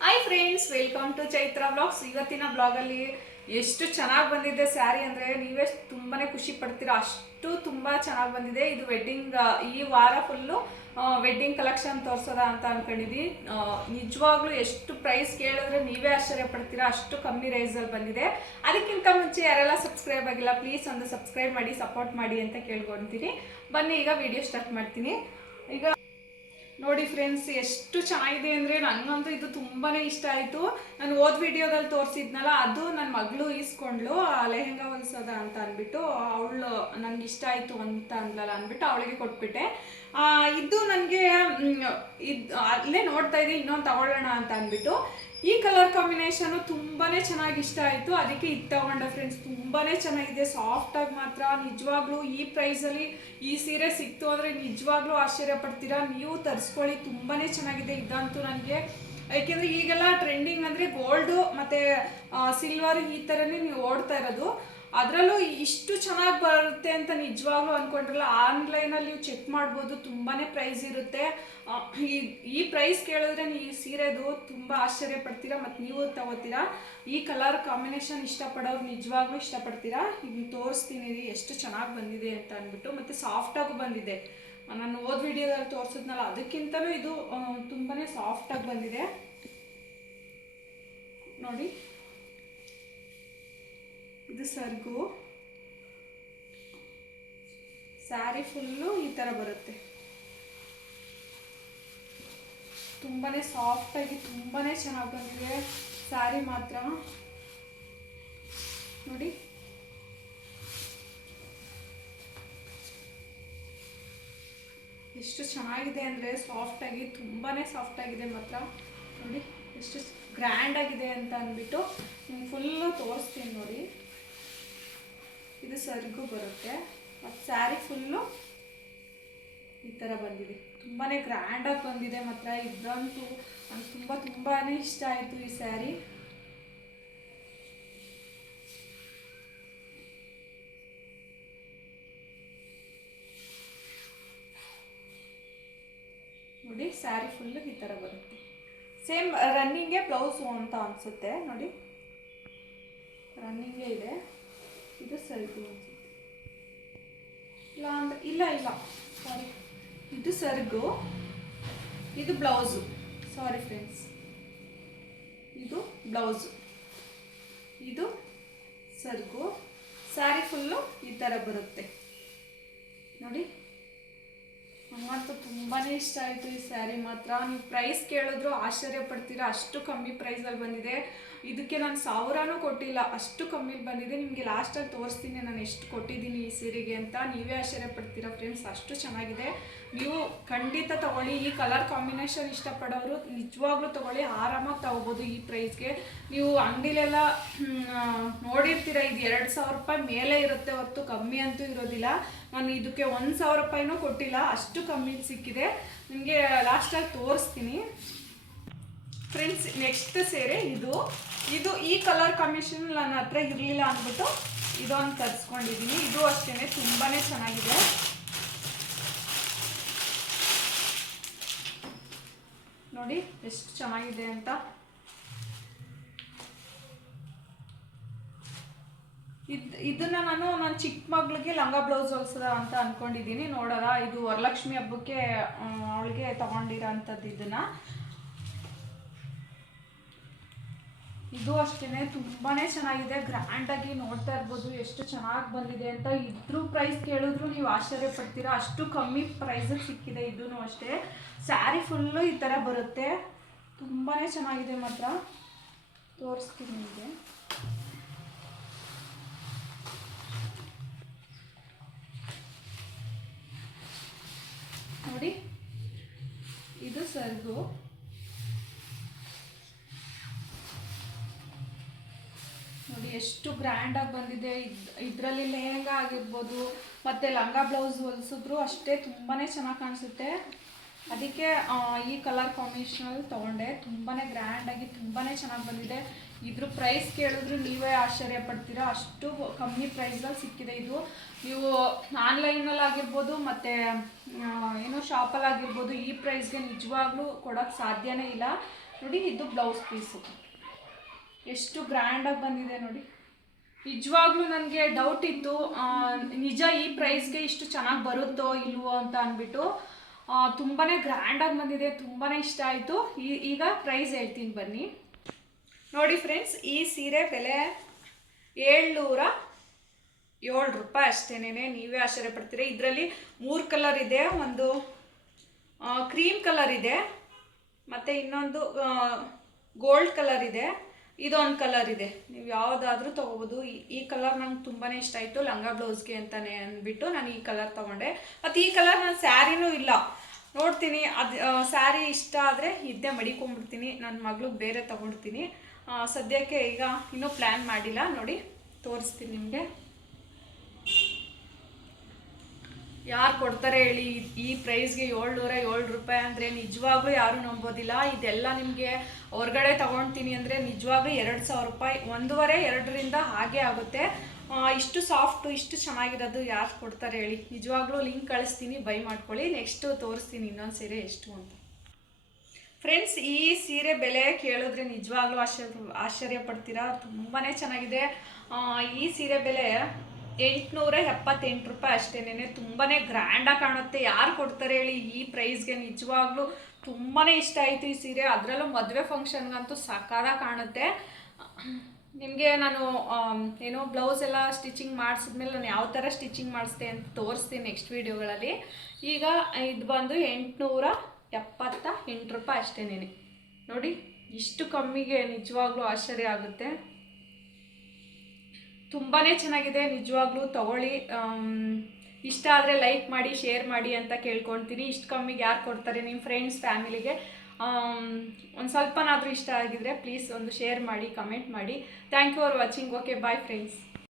Hi friends welcome to Chaitra blogs ಇವತ್ತಿನ ಬ್ಲಾಗಲ್ಲಿ ಎಷ್ಟು ಚೆನ್ನಾಗಿ ಬಂದಿದೆ ಸ್ಯಾರಿ ಅಂದರೆ ನೀವೇ ತುಂಬಾ ಖುಷಿ ಪಡ್ತೀರಾ? ಅಷ್ಟು ತುಂಬ ಚೆನ್ನಾಗಿ ಬಂದಿದೆ. ಇದು ವೆಡ್ಡಿಂಗ್ ಈ ವಾರ ಫುಲ್ಲು ವೆಡ್ಡಿಂಗ್ ಕಲೆಕ್ಷನ್ ತೋರ್ಸೋದ ಅಂತ ಅನ್ಕೊಂಡಿದ್ವಿ ಆ, ನಿಜವಾಗ್ಲೂ ಎಷ್ಟು ಪ್ರೈಸ್ ಕೇಳಿದ್ರೆ ನೀವೇ ಆಶ್ಚರ್ಯ ಪಡ್ತೀರಾ? ಅಷ್ಟು ಕಮ್ಮಿ ರೈಸಲ್ಲಿ ಬಂದಿದೆ. ಅದಕ್ಕಿಂತ ಮುಂಚೆ ಯಾರೆಲ್ಲ ಸಬ್ಸ್ಕ್ರೈಬ್ ಆಗಿಲ್ಲ ಪ್ಲೀಸ್ ಒಂದು ಸಬ್ಸ್ಕ್ರೈಬ್ ಮಾಡಿ ಸಪೋರ್ಟ್ ಮಾಡಿ ಅಂತ ಕೇಳ್ಕೊತೀನಿ ಬನ್ನಿ ಈಗ ವಿಡಿಯೋ ಸ್ಟಾರ್ಟ್ ಮಾಡ್ತೀನಿ. ಈಗ ನೋಡಿ ಫ್ರೆಂಡ್ಸ್ ಎಷ್ಟು ಚೆನ್ನಾಗಿದೆ ಅಂದರೆ ನನಗಂತೂ ಇದು ತುಂಬಾ ಇಷ್ಟ ಆಯಿತು. ನಾನು ಓದ್ ವಿಡಿಯೋದಲ್ಲಿ ತೋರಿಸಿದ್ನಲ್ಲ, ಅದು ನನ್ನ ಮಗಳು ಈಸ್ಕೊಂಡ್ಳು, ಆ ಲೆಹೆಂಗಾ ಹೊಲ್ಸೋದ ಅಂತ ಅಂದ್ಬಿಟ್ಟು ಅವಳು ನನಗೆ ಇಷ್ಟ ಆಯಿತು ಅಂತ ಅಂದ್ಲಲ್ಲ ಅಂದ್ಬಿಟ್ಟು ಅವಳಿಗೆ ಕೊಟ್ಬಿಟ್ಟೆ. ಇದು ನನಗೆ ಇದು, ಅಲ್ಲೇ ನೋಡ್ತಾ ಇದ್ದೀನಿ ಇನ್ನೊಂದು ತಗೊಳ್ಳೋಣ ಅಂತ ಅಂದ್ಬಿಟ್ಟು ಈ ಕಲರ್ ಕಾಂಬಿನೇಷನು ತುಂಬಾ ಚೆನ್ನಾಗಿ ಇಷ್ಟ ಆಯಿತು. ಅದಕ್ಕೆ ಇದು ತಗೊಂಡೆ ಫ್ರೆಂಡ್ಸ್ ತುಂಬಾ ಚೆನ್ನಾಗಿದೆ. ಸಾಫ್ಟಾಗಿ ಮಾತ್ರ ನಿಜವಾಗ್ಲೂ ಈ ಪ್ರೈಸಲ್ಲಿ ಈ ಸೀರೆ ಸಿಕ್ತು ಅಂದರೆ ನಿಜವಾಗ್ಲೂ ಆಶ್ಚರ್ಯ ಪಡ್ತೀರಾ? ನೀವು ತರಿಸ್ಕೊಳ್ಳಿ. ತುಂಬಾ ಚೆನ್ನಾಗಿದೆ. ಇದಂತೂ ನನಗೆ. ಯಾಕೆಂದರೆ ಈಗೆಲ್ಲ ಟ್ರೆಂಡಿಂಗ್ ಅಂದರೆ ಗೋಲ್ಡು ಮತ್ತು ಸಿಲ್ವರ್ ಈ ಥರನೇ ನೀವು ಓಡ್ತಾ ಇರೋದು. ಅದರಲ್ಲೂ ಇಷ್ಟು ಚೆನ್ನಾಗಿ ಬರುತ್ತೆ ಅಂತ ನಿಜವಾಗ್ಲೂ ಅಂದ್ಕೊಂಡ್ರಲ್ಲ ಆನ್ಲೈನಲ್ಲಿ ನೀವು ಚೆಕ್ ಮಾಡ್ಬೋದು ತುಂಬಾ ಪ್ರೈಸ್ ಇರುತ್ತೆ. ಈ ಈ ಪ್ರೈಸ್ ಕೇಳಿದ್ರೆ ನೀವು ಸೀರೆದು ತುಂಬ ಆಶ್ಚರ್ಯ ಪಡ್ತೀರಾ, ಮತ್ತು ನೀವು ತಗೋತೀರಾ. ಈ ಕಲರ್ ಕಾಂಬಿನೇಷನ್ ಇಷ್ಟಪಡೋರು ನಿಜವಾಗ್ಲೂ ಇಷ್ಟಪಡ್ತೀರಾ. ಇದನ್ನ ತೋರಿಸ್ತೀನಿ ಎಷ್ಟು ಚೆನ್ನಾಗಿ ಬಂದಿದೆ ಅಂತ ಅಂದ್ಬಿಟ್ಟು, ಮತ್ತು ಸಾಫ್ಟಾಗೂ ಬಂದಿದೆ. ನಾನು ಓದ್ ವಿಡಿಯೋದಲ್ಲಿ ತೋರಿಸಿದ್ನಲ್ಲ, ಅದಕ್ಕಿಂತಲೂ ಇದು ತುಂಬಾ ಸಾಫ್ಟಾಗಿ ಬಂದಿದೆ. ನೋಡಿ. ಇದು ಸರ್ಗು. ಸ್ಯಾರಿ ಫುಲ್ಲು ಈ ಥರ ಬರುತ್ತೆ. ತುಂಬಾ ಸಾಫ್ಟಾಗಿ ತುಂಬಾ ಚೆನ್ನಾಗಿ ಬಂದಿದೆ. ಸ್ಯಾರಿ ಮಾತ್ರ. ನೋಡಿ. ಎಷ್ಟು ಚೆನ್ನಾಗಿದೆ ಅಂದರೆ ಸಾಫ್ಟಾಗಿ ತುಂಬಾ ಸಾಫ್ಟಾಗಿದೆ ಮಾತ್ರ. ನೋಡಿ, ಎಷ್ಟು ಗ್ರ್ಯಾಂಡ್ ಆಗಿದೆ ಅಂತ ಅಂದ್ಬಿಟ್ಟು ನಿಮ್ಗೆ ಫುಲ್ಲು ತೋರಿಸ್ತೀನಿ ನೋಡಿ. ಇದು ಸರಿಗೂ ಬರುತ್ತೆ. ಮತ್ತು ಸ್ಯಾರಿ ಫುಲ್ಲು ಈ ಥರ ಬಂದಿದೆ. ತುಂಬಾ ಗ್ರ್ಯಾಂಡಾಗಿ ಬಂದಿದೆ ಮಾತ್ರ. ಇದಂತೂ ನನಗೆ ತುಂಬ ತುಂಬಾ ಇಷ್ಟ ಆಯಿತು ಈ ಸ್ಯಾರಿ ನೋಡಿ ಸ್ಯಾರಿ ಫುಲ್ಲು ಈ ಥರ ಬರುತ್ತೆ. ಸೇಮ್ ರನ್ನಿಂಗೇ ಬ್ಲೌಸು ಅಂತ ಅನಿಸುತ್ತೆ. ನೋಡಿ ರನ್ನಿಂಗೇ ಇದೆ. ಇದು ಸರ್ಗು ಇಲ್ಲ ಅಂದ್ರೆ ಇಲ್ಲ ಇಲ್ಲ. ಸಾರಿ ಇದು ಸರ್ಗು. ಇದು ಬ್ಲೌಸು. ಸಾರಿ ಫ್ರೆಂಡ್ಸ್ ಇದು ಬ್ಲೌಸು. ಇದು ಸರ್ಗು. ಸ್ಯಾರಿ ಫುಲ್ಲು ಈ ಥರ ಬರುತ್ತೆ. ನೋಡಿ. ನಮ್ಮಂತೂ ತುಂಬಾ ಇಷ್ಟ ಆಯಿತು ಈ ಸ್ಯಾರಿ ಮಾತ್ರ. ನೀವು ಪ್ರೈಸ್ ಕೇಳಿದ್ರು ಆಶ್ಚರ್ಯ ಪಡ್ತೀರಾ ಅಷ್ಟು ಕಮ್ಮಿ ಪ್ರೈಸಲ್ಲಿ ಬಂದಿದೆ. ಇದಕ್ಕೆ ನಾನು ಸಾವಿರನೂ ಕೊಟ್ಟಿಲ್ಲ. ಅಷ್ಟು ಕಮ್ಮಿಲಿ ಬಂದಿದೆ. ನಿಮಗೆ ಲಾಸ್ಟಲ್ಲಿ ತೋರಿಸ್ತೀನಿ. ನಾನು ಎಷ್ಟು ಕೊಟ್ಟಿದ್ದೀನಿ ಈ ಸೀರೆಗೆ ಅಂತ ನೀವೇ ಆಶ್ಚರ್ಯ ಪಡ್ತೀರಾ ಫ್ರೆಂಡ್ಸ್ ಅಷ್ಟು ಚೆನ್ನಾಗಿದೆ. ನೀವು ಖಂಡಿತ ತಗೊಳ್ಳಿ. ಈ ಕಲರ್ ಕಾಂಬಿನೇಷನ್ ಇಷ್ಟಪಡೋರು ನಿಜವಾಗ್ಲೂ ತಗೊಳ್ಳಿ. ಆರಾಮಾಗಿ ತಗೋಬೋದು ಈ ಪ್ರೈಸ್ಗೆ ನೀವು ಅಂಗಡಿಲೆಲ್ಲ ನೋಡಿರ್ತೀರ, ಇದು ಎರಡು ಸಾವಿರ ರೂಪಾಯಿ ಮೇಲೆ ಇರುತ್ತೆ ಹೊತ್ತು. ಕಮ್ಮಿ ಅಂತೂ ಇರೋದಿಲ್ಲ. ನಾನು ಇದಕ್ಕೆ ಒಂದು ಸಾವಿರ ರೂಪಾಯಿನೂ ಕೊಟ್ಟಿಲ್ಲ. ಅಷ್ಟು ಕಮ್ಮಿ ಸಿಕ್ಕಿದೆ. ನಿಮಗೆ ಲಾಸ್ಟಾಗಿ ತೋರಿಸ್ತೀನಿ. ಫ್ರೆಂಡ್ಸ್ ನೆಕ್ಸ್ಟ್ ಸೇರೆ ಇದು. ಇದು ಈ ಕಲರ್ ಕಮಿಷನ್ ನನ್ನ ಹತ್ರ ಇರಲಿಲ್ಲ ಅಂದ್ಬಿಟ್ಟು ಇದೊಂದು ತರಿಸ್ಕೊಂಡಿದ್ದೀನಿ ಇದು ಅಷ್ಟೇ ತುಂಬಾ ಚೆನ್ನಾಗಿದೆ. ನೋಡಿ, ಎಷ್ಟು ಚೆನ್ನಾಗಿದೆ ಅಂತ. ಇದ್, ಇದನ್ನ ನಾನು ನನ್ನ ಚಿಕ್ಕ ಮಗಳಿಗೆ ಲಂಗ ಬ್ಲೌಸ್ ಹೊಲ್ಸದ ಅಂತ ಅನ್ಕೊಂಡಿದ್ದೀನಿ ನೋಡೋದ? ಇದು ವರಲಕ್ಷ್ಮಿ ಹಬ್ಬಕ್ಕೆ ಅವಳಿಗೆ ತಗೊಂಡಿರೋ ಅಂಥದ್ದು ಇದನ್ನ. ಇದು ಅಷ್ಟೇ ತುಂಬಾ ಚೆನ್ನಾಗಿದೆ. ಗ್ರ್ಯಾಂಡಾಗಿ ನೋಡ್ತಾ ಇರ್ಬೋದು, ಎಷ್ಟು ಚೆನ್ನಾಗಿ ಬಂದಿದೆ ಅಂತ. ಇದ್ರ ಪ್ರೈಸ್ ಕೇಳಿದ್ರು ನೀವು ಆಶ್ಚರ್ಯ ಪಡ್ತೀರಾ? ಅಷ್ಟು ಕಮ್ಮಿ ಪ್ರೈಸಿಗೆ ಸಿಕ್ಕಿದೆ ಇದೂ ಅಷ್ಟೇ. ಸ್ಯಾರಿ ಫುಲ್ಲು ಈ ಥರ ಬರುತ್ತೆ. ತುಂಬಾ ಚೆನ್ನಾಗಿದೆ ಮಾತ್ರ. ತೋರಿಸ್ತೀನಿ ನಿಮಗೆ. ನೋಡಿ. ಇದು ಸರ್ಗು. ಎಷ್ಟು ಗ್ರ್ಯಾಂಡಾಗಿ ಬಂದಿದೆ. ಇದ್, ಇದರಲ್ಲಿ ಲೆಹೆಂಗಾ ಆಗಿರ್ಬೋದು, ಮತ್ತು ಲಂಗ ಬ್ಲೌಸ್ ಹೊಲಿಸಿದ್ರು ಅಷ್ಟೇ ತುಂಬಾ ಚೆನ್ನಾಗಿ ಕಾಣಿಸುತ್ತೆ. ಅದಕ್ಕೆ ಈ ಕಲರ್ ಕಾಂಬಿನೇಷನಲ್ಲಿ ತೊಗೊಂಡೆ. ತುಂಬಾ ಗ್ರ್ಯಾಂಡಾಗಿ ತುಂಬಾ ಚೆನ್ನಾಗಿ ಬಂದಿದೆ. ಇದ್ರ ಪ್ರೈಸ್ ಕೇಳಿದ್ರು ನೀವೇ ಆಶ್ಚರ್ಯ ಪಡ್ತೀರಾ. ಅಷ್ಟು ಕಮ್ಮಿ ಪ್ರೈಸಲ್ಲಿ ಸಿಕ್ಕಿದೆ ಇದು. ನೀವು ಆನ್ಲೈನಲ್ಲಿ ಆಗಿರ್ಬೋದು, ಮತ್ತು ಏನೋ ಶಾಪಲ್ಲಿ ಆಗಿರ್ಬೋದು, ಈ ಪ್ರೈಸ್ಗೆ ನಿಜವಾಗ್ಲೂ ಕೊಡೋಕ್ಕೆ ಸಾಧ್ಯವೇ ಇಲ್ಲ. ನೋಡಿ, ಇದು ಬ್ಲೌಸ್ ಪೀಸು ಎಷ್ಟು ಗ್ರ್ಯಾಂಡಾಗಿ ಬಂದಿದೆ ನೋಡಿ. ನಿಜವಾಗ್ಲೂ ನನಗೆ ಡೌಟ್ ಇತ್ತು ನಿಜ ಈ ಪ್ರೈಸ್ಗೆ ಇಷ್ಟು ಚೆನ್ನಾಗಿ ಬರುತ್ತೋ ಇಲ್ವೋ ಅಂತ ಅಂದ್ಬಿಟ್ಟು ತುಂಬಾ ಗ್ರ್ಯಾಂಡಾಗಿ ಬಂದಿದೆ ತುಂಬಾ ಇಷ್ಟ ಆಯಿತು. ಈಗ ಪ್ರೈಸ್ ಹೇಳ್ತೀನಿ ಬನ್ನಿ. ನೋಡಿ ಫ್ರೆಂಡ್ಸ್ ಈ ಸೀರೆ ಬೆಲೆ ಏಳ್ನೂರ ಏಳು ರೂಪಾಯಿ ಅಷ್ಟೇನೆ ನೀವೇ ಆಶ್ಚರ್ಯ ಪಡ್ತೀರಿ. ಇದರಲ್ಲಿ ಮೂರು ಕಲರ್ ಇದೆ, ಒಂದು ಕ್ರೀಮ್ ಕಲರ್ ಇದೆ, ಮತ್ತು ಇನ್ನೊಂದು ಗೋಲ್ಡ್ ಕಲರ್ ಇದೆ. ಇದೊಂದು ಕಲರ್ ಇದೆ. ನೀವು ಯಾವುದಾದ್ರೂ ತೊಗೋಬೋದು. ಈ- ಕಲರ್ ನಂಗೆ ತುಂಬಾ ಇಷ್ಟ ಆಯಿತು ಲಂಗ ಬ್ಲೌಸ್ಗೆ ಅಂತಾನೆ ಅಂದ್ಬಿಟ್ಟು ನಾನು ಈ ಕಲರ್ ತೊಗೊಂಡೆ. ಮತ್ತು ಈ ಕಲರ್ ನಾನು ಸ್ಯಾರಿನೂ ಇಲ್ಲ. ನೋಡ್ತೀನಿ, ಅದು ಸ್ಯಾರಿ ಇಷ್ಟ ಆದರೆ ಇದ್ದೇ ಮಡಿಕೊಂಡ್ಬಿಡ್ತೀನಿ. ನನ್ನ ಮಗಳಿಗೆ ಬೇರೆ ತೊಗೊಳ್ತೀನಿ ಸದ್ಯಕ್ಕೆ ಈಗ ಇನ್ನೂ ಪ್ಲ್ಯಾನ್ ಮಾಡಿಲ್ಲ. ನೋಡಿ, ತೋರಿಸ್ತೀನಿ ನಿಮಗೆ. ಯಾರು ಕೊಡ್ತಾರೆ ಹೇಳಿ? ಈ- ಪ್ರೈಸ್ಗೆ ಏಳ್ನೂರ ಏಳು ರೂಪಾಯಿ ಅಂದರೆ ನಿಜವಾಗ್ಲೂ ಯಾರೂ ನಂಬೋದಿಲ್ಲ. ಇದೆಲ್ಲ ನಿಮಗೆ ಹೊರಗಡೆ ತಗೊಳ್ತೀನಿ ಅಂದರೆ ನಿಜವಾಗ್ಲೂ ಎರಡು ಸಾವಿರ ರೂಪಾಯಿ, ಒಂದೂವರೆ, ಎರಡರಿಂದ ಹಾಗೆ ಆಗುತ್ತೆ. ಇಷ್ಟು ಸಾಫ್ಟು ಇಷ್ಟು ಚೆನ್ನಾಗಿರೋದು ಯಾರು ಕೊಡ್ತಾರೆ ಹೇಳಿ? ನಿಜವಾಗ್ಲೂ ಲಿಂಕ್ ಕಳಿಸ್ತೀನಿ, ಬೈ ಮಾಡ್ಕೊಳ್ಳಿ. ನೆಕ್ಸ್ಟು ತೋರಿಸ್ತೀನಿ ಇನ್ನೊಂದು ಸೀರೆ ಎಷ್ಟು ಅಂತ. ಫ್ರೆಂಡ್ಸ್ ಈ ಸೀರೆ ಬೆಲೆ ಕೇಳಿದ್ರೆ ನಿಜವಾಗ್ಲೂ ಆಶ್ಚರ್ಯ ಆಶ್ಚರ್ಯ ಪಡ್ತೀರಾ? ತುಂಬಾ ಚೆನ್ನಾಗಿದೆ. ಈ ಸೀರೆ ಬೆಲೆ ಎಂಟುನೂರ ಎಪ್ಪತ್ತೆಂಟು ರೂಪಾಯಿ ಅಷ್ಟೇನೆ ತುಂಬಾ ಗ್ರ್ಯಾಂಡಾಗಿ ಕಾಣುತ್ತೆ. ಯಾರು ಕೊಡ್ತಾರೆ ಹೇಳಿ? ಈ ಪ್ರೈಸ್ಗೆ ನಿಜವಾಗ್ಲೂ ತುಂಬಾ ಇಷ್ಟ ಆಯಿತು ಈ ಸೀರೆ. ಅದರಲ್ಲೂ ಮದುವೆ ಫಂಕ್ಷನ್ಗಂತೂ ಸಕಾಲಾಗಿ ಕಾಣುತ್ತೆ. ನಿಮಗೆ ನಾನು ಏನೋ ಬ್ಲೌಸ್ ಎಲ್ಲ ಸ್ಟಿಚಿಂಗ್ ಮಾಡಿಸಿದ್ಮೇಲೆ ನಾನು ಯಾವ ಥರ ಸ್ಟಿಚಿಂಗ್ ಮಾಡಿಸ್ದೆ ಅಂತ ತೋರಿಸ್ತೀನಿ ನೆಕ್ಸ್ಟ್ ವೀಡಿಯೋಗಳಲ್ಲಿ ಈಗ ಇದು ಬಂದು ಎಂಟುನೂರ ಎಪ್ಪತ್ತ ಎಂಟು ರೂಪಾಯಿ ಅಷ್ಟೇನೆ ನೋಡಿ, ಇಷ್ಟು ಕಮ್ಮಿಗೆ ನಿಜವಾಗ್ಲೂ ಆಶ್ಚರ್ಯ ಆಗುತ್ತೆ. ತುಂಬಾ ಚೆನ್ನಾಗಿದೆ, ನಿಜವಾಗ್ಲೂ ತಗೊಳ್ಳಿ. ಇಷ್ಟ ಆದರೆ ಲೈಕ್ ಮಾಡಿ ಶೇರ್ ಮಾಡಿ ಅಂತ ಕೇಳ್ಕೊಳ್ತೀನಿ. ಇಷ್ಟು ಕಮ್ಮಿಗೆ ಯಾರು ಕೊಡ್ತಾರೆ ನಿಮ್ಮ ಫ್ರೆಂಡ್ಸ್ ಫ್ಯಾಮಿಲಿಗೆ ಒಂದು ಸ್ವಲ್ಪನಾದರೂ ಇಷ್ಟ ಆಗಿದ್ರೆ ಪ್ಲೀಸ್ ಒಂದು ಶೇರ್ ಮಾಡಿ ಕಮೆಂಟ್ ಮಾಡಿ. Thank you for watching okay bye friends